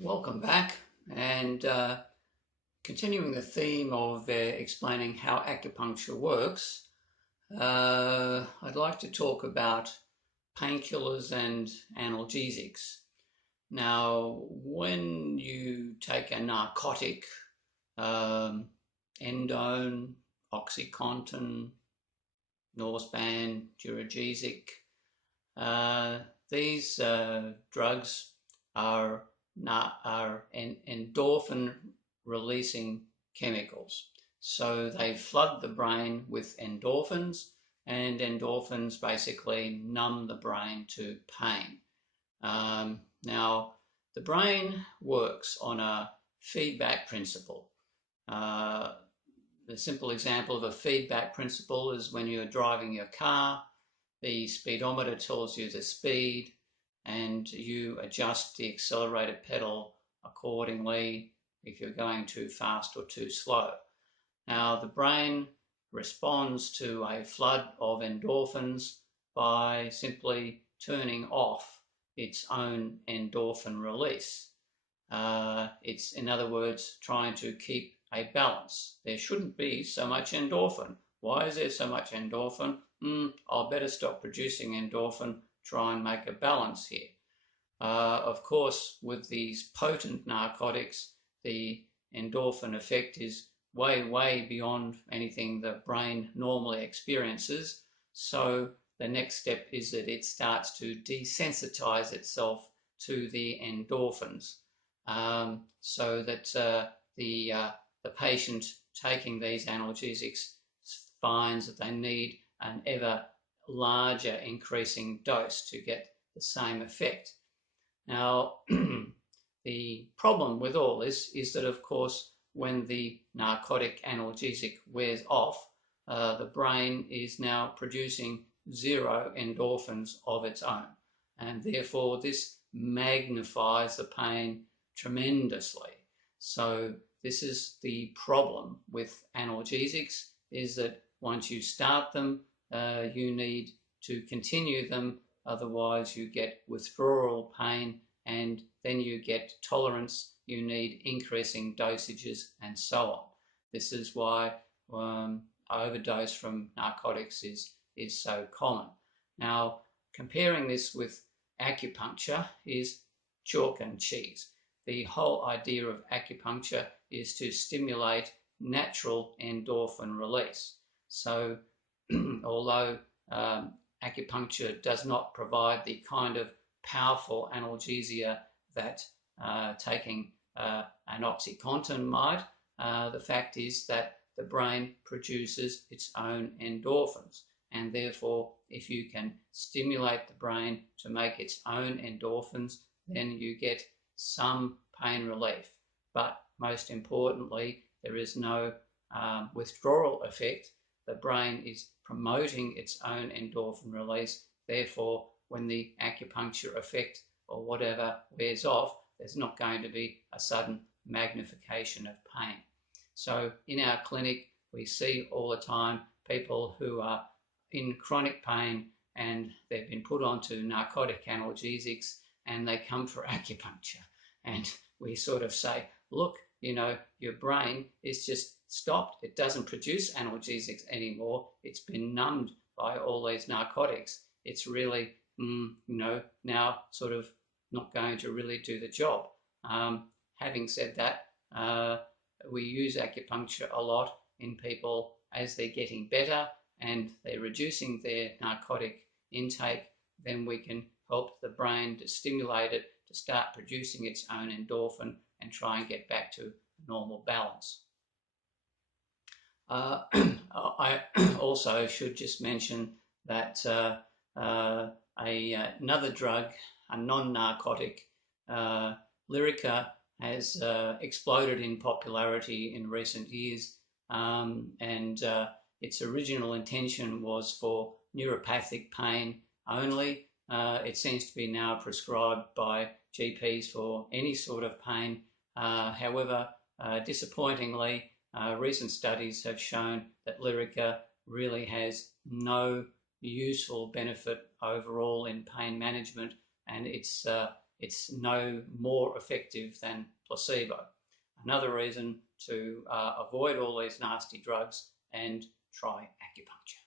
Welcome back, and continuing the theme of explaining how acupuncture works, I'd like to talk about painkillers and analgesics. Now, when you take a narcotic, um, endone, oxycontin, Norspan, Duragesic, uh, these drugs are endorphin releasing chemicals. So they flood the brain with endorphins, and endorphins basically numb the brain to pain. Now, the brain works on a feedback principle. Uh, the simple example of a feedback principle is when you're driving your car, the speedometer tells you the speed, and you adjust the accelerator pedal accordingly if you're going too fast or too slow. Now, the brain responds to a flood of endorphins by simply turning off its own endorphin release. It's, in other words, trying to keep a balance. There shouldn't be so much endorphin. Why is there so much endorphin? I'll better stop producing endorphin, try and make a balance here. Of course, with these potent narcotics, the endorphin effect is way, way beyond anything the brain normally experiences. So the next step is that it starts to desensitize itself to the endorphins, so that the patient taking these analgesics finds that they need an ever larger increasing dose to get the same effect. Now, the problem with all this is that, of course, when the narcotic analgesic wears off, the brain is now producing zero endorphins of its own, and therefore this magnifies the pain tremendously. So this is the problem with analgesics, is that once you start them, you need to continue them, otherwise you get withdrawal pain, and then you get tolerance, you need increasing dosages, and so on. This is why overdose from narcotics is so common. Now, comparing this with acupuncture is chalk and cheese. The whole idea of acupuncture is to stimulate natural endorphin release. So, although acupuncture does not provide the kind of powerful analgesia that taking an oxycontin might, the fact is that the brain produces its own endorphins, and therefore if you can stimulate the brain to make its own endorphins, then you get some pain relief. But most importantly, there is no withdrawal effect. The brain is promoting its own endorphin release. Therefore, when the acupuncture effect or whatever wears off, there's not going to be a sudden magnification of pain. So in our clinic, we see all the time people who are in chronic pain and they've been put onto narcotic analgesics and they come for acupuncture. And we sort of say, look, your brain is just stopped. It doesn't produce analgesics anymore. It's been numbed by all these narcotics. It's really, now sort of not going to really do the job. Having said that, we use acupuncture a lot in people as they're getting better and they're reducing their narcotic intake. Then we can help the brain to stimulate it to start producing its own endorphin and try and get back to normal balance. I also should just mention that another drug, a non-narcotic, Lyrica, has exploded in popularity in recent years, and its original intention was for neuropathic pain only. It seems to be now prescribed by GPs for any sort of pain. However, disappointingly, recent studies have shown that Lyrica really has no useful benefit overall in pain management, and its it's no more effective than placebo. Another reason to avoid all these nasty drugs and try acupuncture.